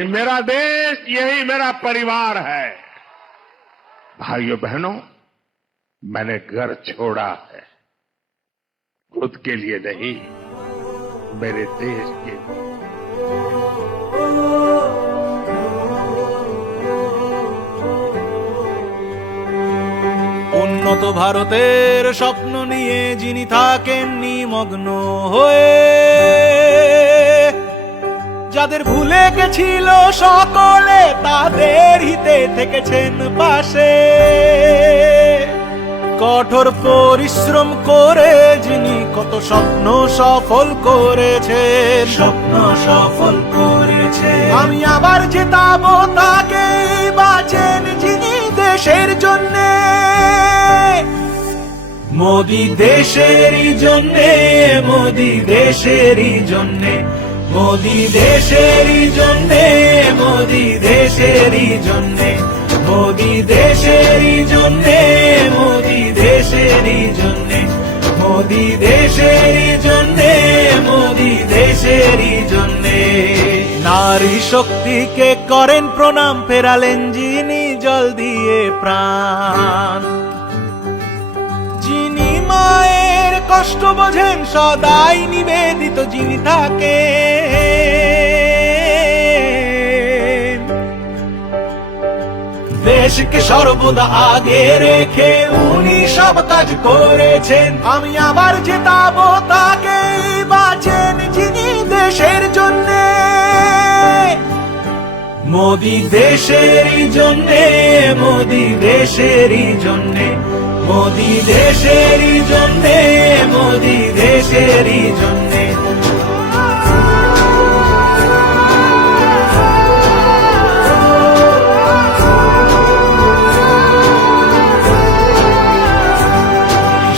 मेरा देश यही मेरा परिवार है। भाइयों बहनों, मैंने घर छोड़ा है खुद के लिए नहीं, मेरे देश के लिए। উন্নত ভারতের স্বপ্ন নিয়ে যিনি থাকেন নিমগ্ন হয়ে, যাদের ভুলে গেছিল সকলে তাদের হিতে থেকেছেন পাশে। কঠোর পরিশ্রম করে যিনি কত স্বপ্ন সফল করেছেন, স্বপ্ন সফল করেছে। আমি আবার জেতাবো তাকে, বাঁচেন যিনি দেশের জন্যে। মোদি দেশেরই জন্যে, মোদি দেশেরই জন্যে, মোদি দেশেরই জন্যে, মোদি দেশেরই জন্যে, মোদি দেশেরই জন্যে, মোদি দেশেরই জন্যে, মোদি দেশেরই জন্যে, মোদি দেশেরই জন্যে। নারী শক্তিকে করেন প্রণাম, ফেরালেন যিনি জল দিয়ে প্রাণ। যিনি মায়ের কষ্ট বোঝেন, সদাই নিবেদিত যিনি থাকে। দেশকে সর্বদা আগে রেখে উনি সব কাজ করেছেন। আমি আবার জেতাবো তাকে, বাঁচেন যিনি দেশের জন্যে। মোদি দেশেরই জন্যে, মোদি দেশেরই জন্যে, মোদি দেশেরই জন্যে, মোদি দেশেরই জন্যে।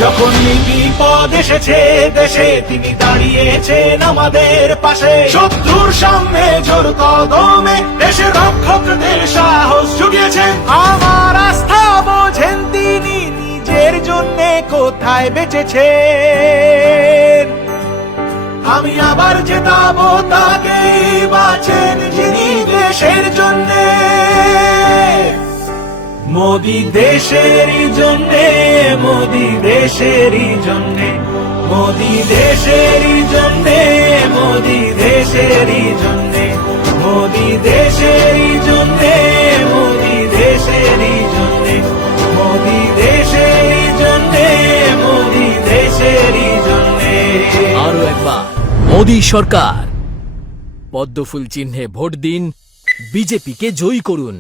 যখন বিপদ এসেছে দেশে, তিনি দাঁড়িয়েছেন আমাদের পাশে। শত্রুর সামনে জোর কদমে দেশের রক্ষকদের সাহস জুগিয়েছেন। আমার আস্থা বোঝেন তিনি, নিজের জন্যে কোথায় বেঁচেছেন। আমি আবার জেতাবো তাকে, বাঁচেন যিনি দেশের জন্যে। মোদি দেশেরই জন্যে, মোদি দেশেরই জন্যে, মোদি দেশেরই জন্যে, মোদি দেশেরই জন্যে, মোদি দেশেরই জন্যে, মোদি দেশেরই জন্যে, মোদি দেশেরই জন্যে, মোদি দেশেরই জন্যে। আরো একবার মোদি সরকার, পদ্মফুল চিহ্নে ভোট দিন, বিজেপিকে জয়ী করুন।